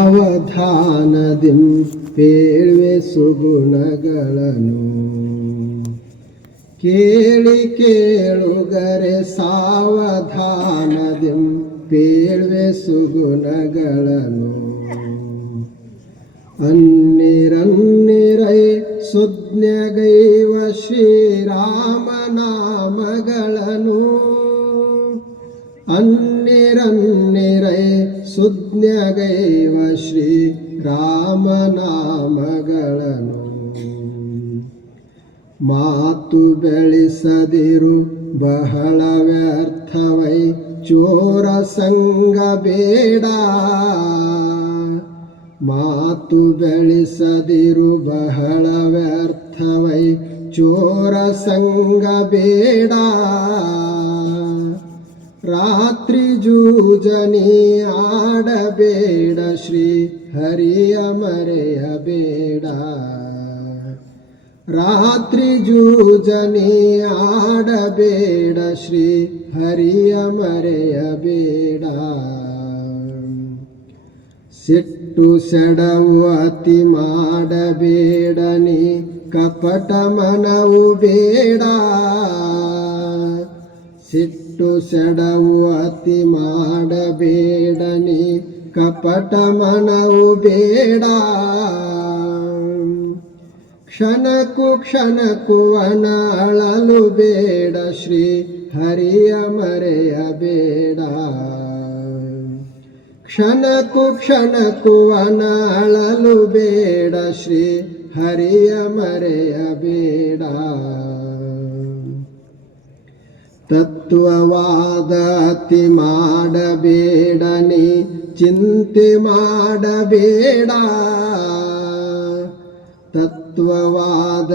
ಸಾವಧಾನದಿಂ ಪೇಳ್ವೆ ಸುಗುಣಗಳನ್ನು. ಕೇಳಿ ಕೇಳುಗರೆ ಸಾವಧಾನದಿಂ ಪೇಳ್ವೆ ಸುಗುಣಗಳನ್ನು. ಅನ್ನಿರನ್ನಿರೈ ಸುಜ್ಞಗೈವ ಶ್ರೀರಾಮನಾಮಗಳನ್ನು ಅನ್ನಿರನ್ನಿರೈ ಸುಜ್ಞಗೈವ ಶ್ರೀ ರಾಮನಾಮಗಳನು ಮಾತು ಬೆಳೆಸದಿರು ಬಹಳ ವ್ಯರ್ಥವೈ ಚೋರ ಸಂಗ ಬೇಡ. ಮಾತು ಬೆಳೆಸದಿರು ಬಹಳ ವ್ಯರ್ಥವೈ ಚೋರ ಸಂಗ ಬೇಡ. ರಾತ್ರಿ ಜೂಜನಿ ಆಡಬೇಡ ಶ್ರೀ ಹರಿಯ ಮರೆಯಬೇಡ ರಾತ್ರಿ ಜೂಜನಿ ಆಡಬೇಡ ಶ್ರೀ ಹರಿಯ ಮರೆಯಬೇಡ ಸಿಟ್ಟು ಸೆಡವು ಅತಿ ಮಾಡಬೇಡನಿ ಕಪಟ ಮನವು ಬೇಡ ಸಿಟ್ಟು ಸೆಡವು ಅತಿ ಮಾಡಬೇಡನಿ ಕಪಟ ಮನವು ಬೇಡ. ಕ್ಷಣಕ್ಕೂ ಕ್ಷಣಕ್ಕೂ ಅನಳಲು ಬೇಡ, ಶ್ರೀ ಹರಿಯ ಮರೆಯಬೇಡ ಕ್ಷಣಕ್ಕೂ ವನ ಅಳಲು ಬೇಡ, ಶ್ರೀ ಹರಿಯ ಮರೆಯಬೇಡ ತತ್ವವಾದ ಮಾಡಬೇಡನೆ, ಚಿಂತೆ ಮಾಡಬೇಡ. ತತ್ವವಾದ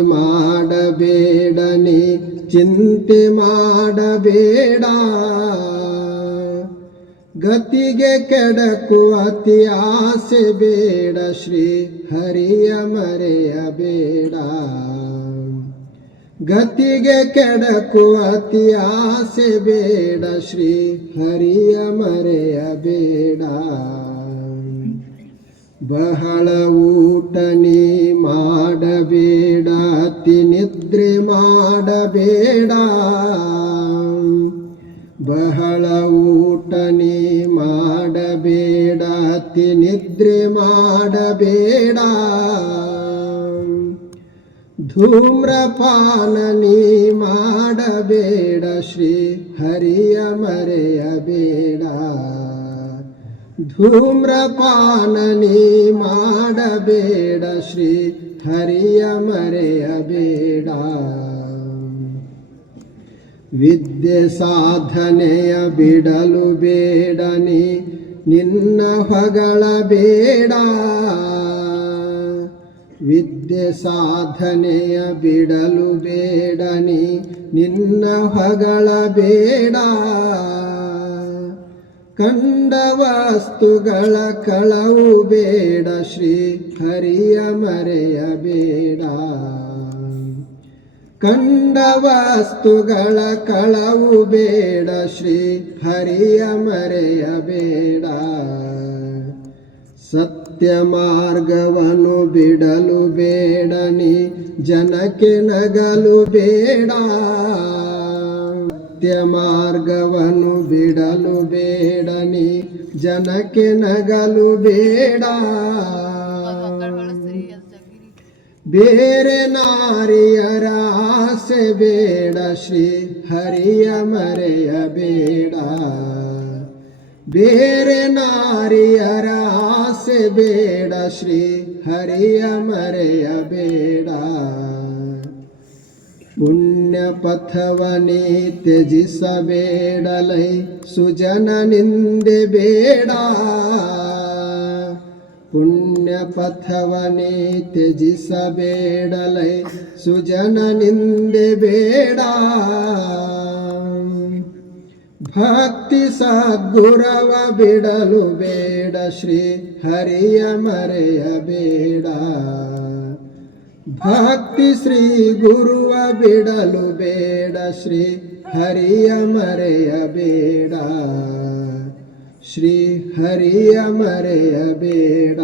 ಮಾಡಬೇಡನೆ, ಚಿಂತೆ ಮಾಡಬೇಡ. ಗತಿಗೆ ಕೆಡಕು ಅತಿ ಆಸೆ ಬೇಡ, ಶ್ರೀ ಹರಿಯ ಮರೆಯಬೇಡ ಗತಿಗೆ ಕೆಡಕು ಅತಿ ಆಸೆ ಬೇಡ, ಶ್ರೀ ಹರಿಯ ಮರೆಯಬೇಡ ಬಹಳ ಊಟ ನೀ ಮಾಡಬೇಡ, ಅತಿ ನಿದ್ರೆ ಮಾಡಬೇಡ. ಬಹಳ ಊಟ ನೀ ಮಾಡಬೇಡ, ಅತಿ ನಿದ್ರೆ ಮಾಡಬೇಡ. ಧೂಮ್ರಪಾನ ನೀ ಮಾಡಬೇಡ, ಶ್ರೀ ಹರಿಯ ಮರೆಯಬೇಡ ಧೂಮ್ರಪಾನ ನೀ ಮಾಡಬೇಡ, ಶ್ರೀ ಹರಿಯ ಮರೆಯಬೇಡ ವಿದ್ಯೆ ಸಾಧನೆಯ ಬಿಡಲು ಬೇಡನಿ ನಿನ್ನ ಹೊಗಳ ಬೇಡ. ವಿದ್ಯೆ ಸಾಧನೆಯ ಬಿಡಲು ಬೇಡನಿ, ನಿನ್ನ ಹೊಗಳ ಬೇಡ. ಕಂಡ ವಸ್ತುಗಳ ಕಳವು ಬೇಡ ಶ್ರೀ ಹರಿಯ ಮರೆಯ ಬೇಡ. ಕಂಡ ವಸ್ತುಗಳ ಕಳವು ಬೇಡ ಶ್ರೀ ಹರಿಯ ಮರೆಯಬೇಡ ಸತ್ಯ ಮಾರ್ಗವನ್ನು ಬಿಡಲು ಬೇಡನಿ, ಜನಕ್ಕೆ ನಗಲು ಬೇಡ. ಸತ್ಯ ಮಾರ್ಗವನ್ನು ಬಿಡಲು ಬೇಡನಿ, ಜನಕ್ಕೆ ನಗಲು ಬೇಡ. ಬೇರೆ ನಾರಿಯರ ಆಸೆ ಬೇಡ, ಶ್ರೀ ಹರಿಯ ಮರೆಯಬೇಡ ಬೇರೆ ನಾರಿಯರ ಬೇಡ, ಶ್ರೀ ಹರಿಯ ಮರೆಯಬೇಡ ಪುಣ್ಯ ಪಥವನೇ ತ್ಯಜಿಸಬೇಡಲೈ ಸುಜನ ನಿಂದೆ ಬೇಡ. ಪುಣ್ಯ ಪಥವನೇ ತ್ಯಜಿಸಬೇಡಲೈ ಸುಜನ ನಿಂದೆ ಬೇಡ. ಭಕ್ತಿ ಸದ್ಗುರವ ಬಿಡಲು ಬೇಡ, ಶ್ರೀ ಹರಿಯ ಮರೆಯಬೇಡ ಭಕ್ತಿ ಶ್ರೀ ಗುರುವ ಬಿಡಲು ಬೇಡ, ಶ್ರೀ ಹರಿಯ ಮರೆಯಬೇಡ ಶ್ರೀ ಹರಿಯ ಮರೆಯಬೇಡ